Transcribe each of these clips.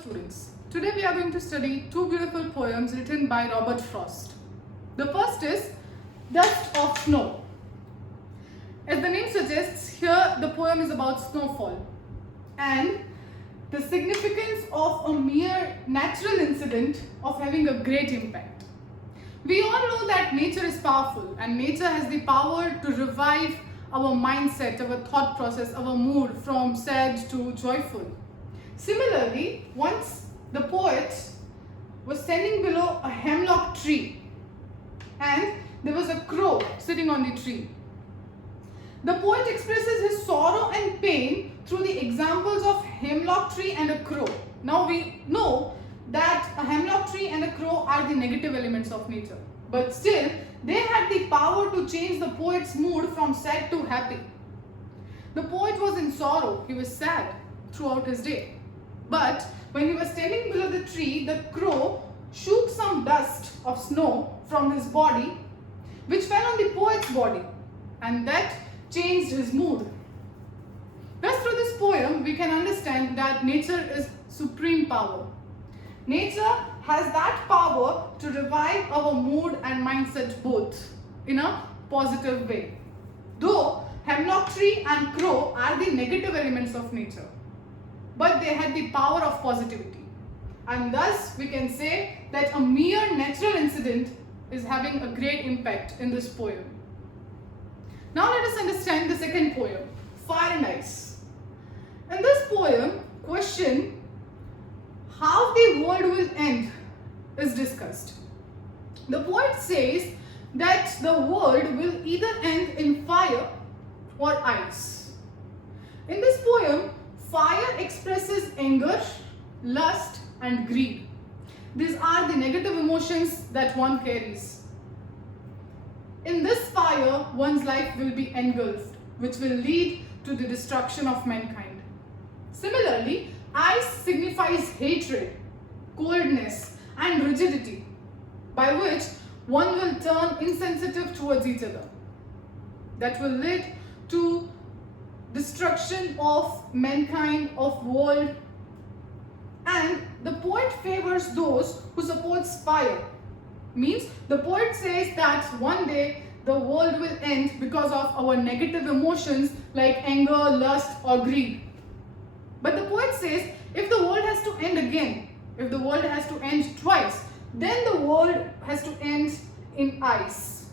students. Today we are going to study two beautiful poems written by Robert Frost. The first is Dust of Snow. As the name suggests, here the poem is about snowfall and the significance of a mere natural incident of having a great impact. We all know that nature is powerful and nature has the power to revive our mindset, our thought process, our mood from sad to joyful. Similarly, once the poet was standing below a hemlock tree and there was a crow sitting on the tree. The poet expresses his sorrow and pain through the examples of hemlock tree and a crow. Now we know that a hemlock tree and a crow are the negative elements of nature, but still they had the power to change the poet's mood from sad to happy. The poet was in sorrow, he was sad throughout his day. But when he was standing below the tree, the crow shook some dust of snow from his body, which fell on the poet's body, and that changed his mood. Thus, through this poem, we can understand that nature is supreme power. Nature has that power to revive our mood and mindset both in a positive way. Though hemlock tree and crow are the negative elements of nature, but they had the power of positivity. And thus we can say that a mere natural incident is having a great impact in this poem. Now let us understand the second poem, Fire and Ice. In this poem, question how the world will end is discussed. The poet says that the world will either end in fire or ice. In this poem, fire expresses anger, lust and greed. These are the negative emotions that one carries. In this fire, one's life will be engulfed, which will lead to the destruction of mankind. Similarly, ice signifies hatred, coldness and rigidity, by which one will turn insensitive towards each other. That will lead to destruction of mankind, of world, and the poet favors those who supports fire. Means the poet says that one day the world will end because of our negative emotions like anger, lust or greed. But the poet says if the world has to end again, if the world has to end twice, then the world has to end in ice.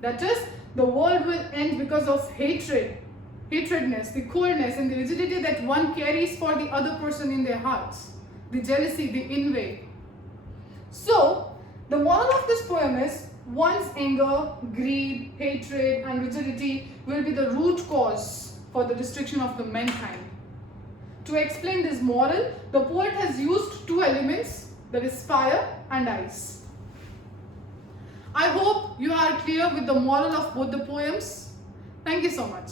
That is, the world will end because of hatredness, the coldness and the rigidity that one carries for the other person in their hearts, the jealousy, the envy. So, the moral of this poem is one's anger, greed, hatred and rigidity will be the root cause for the destruction of the mankind. To explain this moral, the poet has used two elements, that is fire and ice. I hope you are clear with the moral of both the poems. Thank you so much.